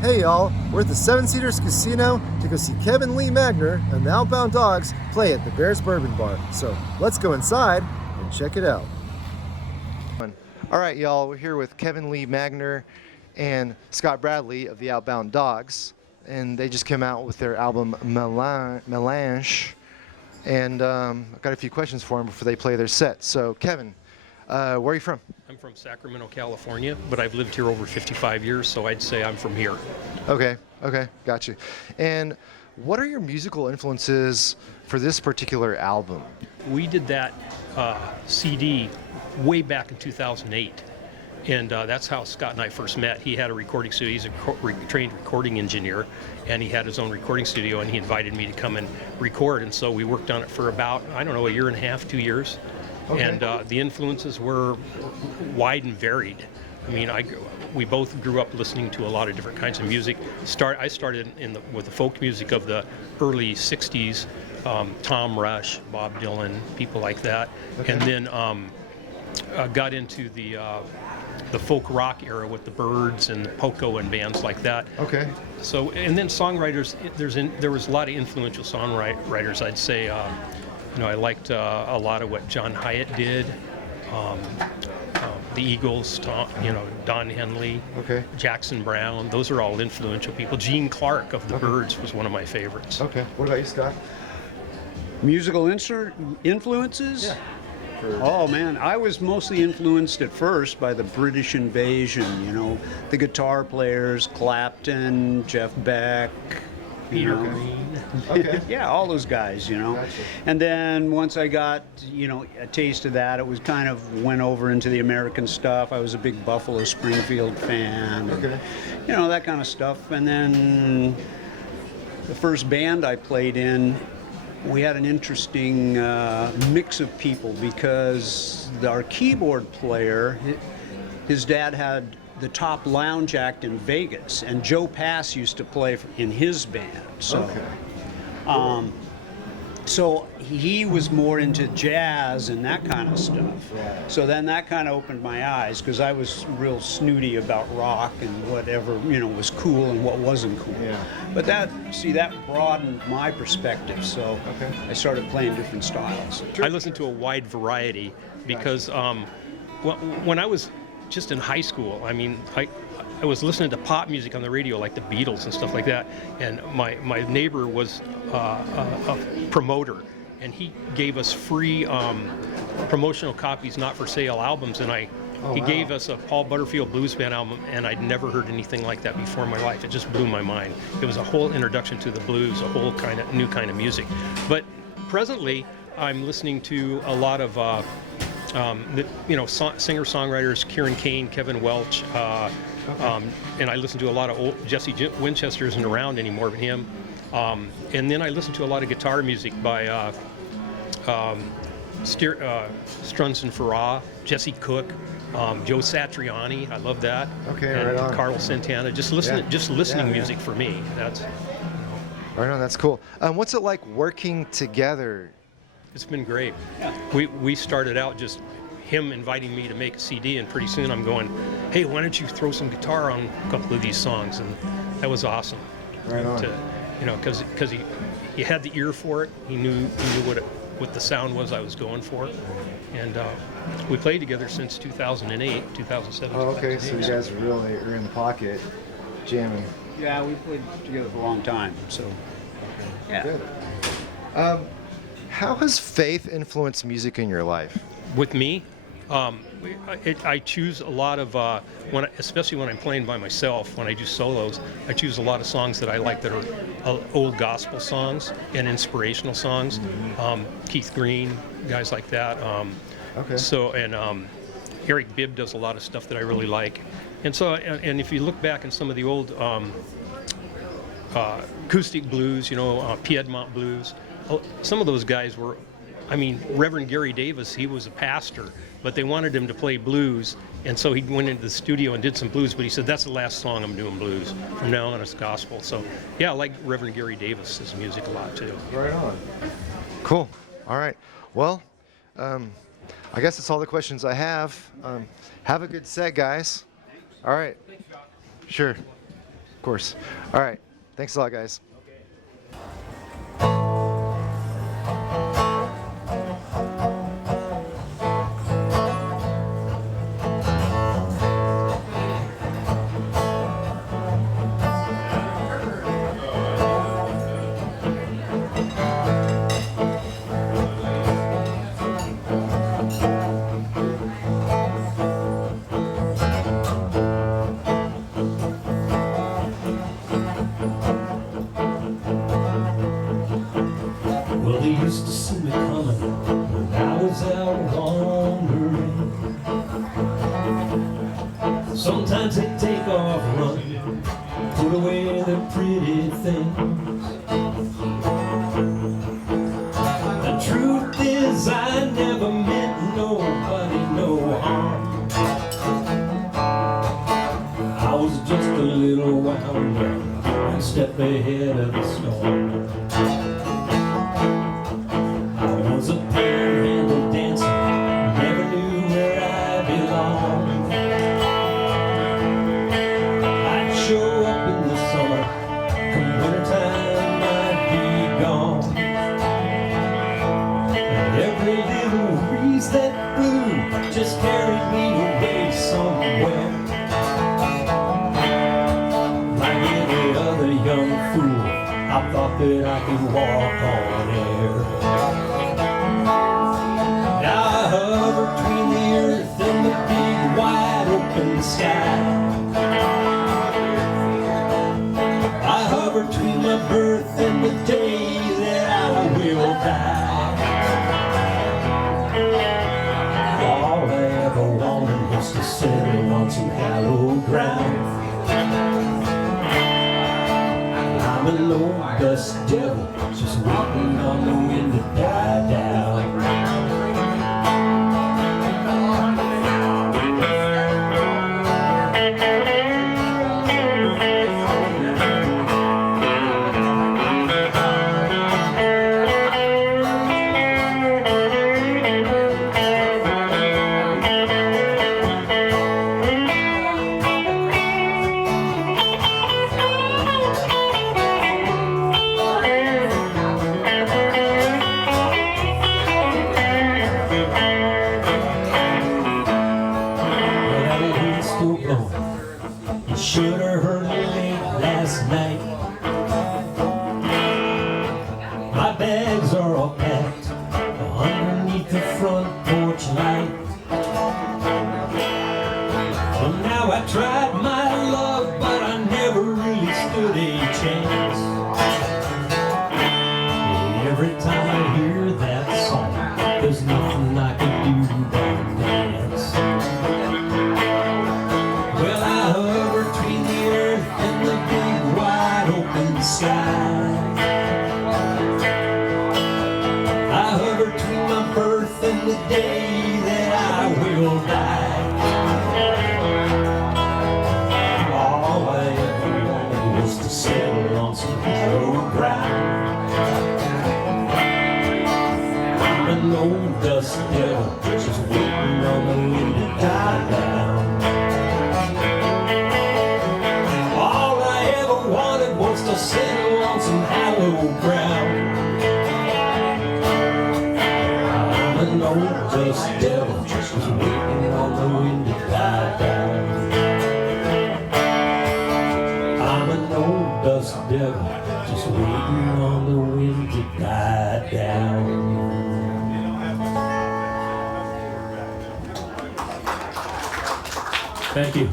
Hey y'all, we're at the Cedars Casino to go see Kevin Lee Magner and the Outbound Dogs play at the Bears Bourbon Bar. So let's go inside and check it out. All right, y'all, we're here with Kevin Lee Magner and Scott Bradley of the Outbound Dogs, and they just came out with their album Melange, and I've got a few questions for them before they play their set. So Kevin, where are you from? I'm from Sacramento, California, but I've lived here over 55 years, so I'd say I'm from here. Okay, got you. And what are your musical influences for this particular album? We did that CD way back in 2008, and that's how Scott and I first met. He had a recording studio. He's a trained recording engineer, and he had his own recording studio, and he invited me to come and record, and so we worked on it for about, I don't know, a year and a half, 2 years. Okay. And the influences were wide and varied. I mean, we both grew up listening to a lot of different kinds of music. I started with the folk music of the early 60s, Tom Rush, Bob Dylan, people like that. Okay. And then got into the folk rock era with the Byrds and the Poco and bands like that. Okay. So, and then songwriters, there was a lot of influential songwriters, I'd say. I liked a lot of what John Hyatt did, the Eagles, Don Henley, okay. Jackson Brown. Those are all influential people. Gene Clark of the Byrds was one of my favorites. Okay. What about you, Scott? Musical influences? Yeah. Oh man, I was mostly influenced at first by the British invasion, the guitar players, Clapton, Jeff Beck, Peter Green. Okay. Yeah, all those guys, Gotcha. And then once I got, a taste of that, it was kind of went over into the American stuff. I was a big Buffalo Springfield fan. Okay. And, that kind of stuff. And then the first band I played in, we had an interesting mix of people because our keyboard player, his dad had the top lounge act in Vegas, and Joe Pass used to play in his band. So, okay. So he was more into jazz and that kind of stuff. Right. So then that kind of opened my eyes because I was real snooty about rock and whatever was cool and what wasn't cool. Yeah. But that broadened my perspective. So okay. I started playing different styles. I listened to a wide variety because when I was just in high school, I mean, I was listening to pop music on the radio, like the Beatles and stuff like that. And my neighbor was a promoter, and he gave us free promotional copies, not for sale albums. And he gave us a Paul Butterfield Blues Band album, and I'd never heard anything like that before in my life. It just blew my mind. It was a whole introduction to the blues, a whole new kind of music. But presently, I'm listening to a lot of singer-songwriters, Kieran Kane, Kevin Welch, and I listen to a lot of old Jesse Winchester isn't around anymore, but him. And then I listen to a lot of guitar music by Strunson Farrar, Jesse Cook, Joe Satriani. I love that. Okay, and right on. Carlos Santana. Just listening music for me. That's right on. That's cool. What's it like working together? It's been great. Yeah. We started out just him inviting me to make a CD, and pretty soon I'm going, hey, why don't you throw some guitar on a couple of these songs? And that was awesome. Right on. Because he had the ear for it. He knew what the sound was I was going for. And we played together since 2008, 2007. Oh, okay. So you guys really are in the pocket, jamming. Yeah, we played together for a long time. So, yeah. Good. How has faith influenced music in your life? With me, I choose a lot of, especially when I'm playing by myself, when I do solos, I choose a lot of songs that I like that are old gospel songs and inspirational songs. Mm-hmm. Keith Green, guys like that. Okay. So, and Eric Bibb does a lot of stuff that I really like. And so, and if you look back in some of the old acoustic blues, Piedmont blues, some of those guys were, Reverend Gary Davis, he was a pastor, but they wanted him to play blues, and so he went into the studio and did some blues, but he said, that's the last song I'm doing blues. From now on, it's gospel. So, yeah, I like Reverend Gary Davis's music a lot, too. Right on. Cool. All right. Well, I guess that's all the questions I have. Have a good set, guys. All right. Sure. Of course. All right. Thanks a lot, guys. Well, they used to see me coming when I was out wandering. Sometimes they take off running, put away their pretty things. The truth is I never meant nobody no harm. I was just a little wound up, one step ahead of the storm. I was a panhandle dancer, never knew where I belonged. I'd show up in the summer, come wintertime I'd be gone. And every little breeze that blew just carried me away somewhere. Like any other young fool, I thought that I could walk on air. Now I hover between the earth and the big wide open sky. I hover between my birth and the day that I will die. All I ever wanted was to settle on some hallowed ground. I'm an old dust devil, just waiting on the wind to die down. Should have heard it late last night. My bags are all packed underneath the front porch light. Well, now I tried my luck, but I never really stood a chance. Every time I hear that song, there's nothing I can do but dance. Well, I hover between the earth and the big wide open sky. I hover between my birth and the day that I will die. All I ever wanted was to settle on some hallowed ground. I'm an old dust devil, just waiting on the wind to die down. Wants to settle on some hallowed ground. I'm an old dust devil, just waiting on the wind to die down. I'm an old dust devil, just waiting on the wind to die down. Thank you.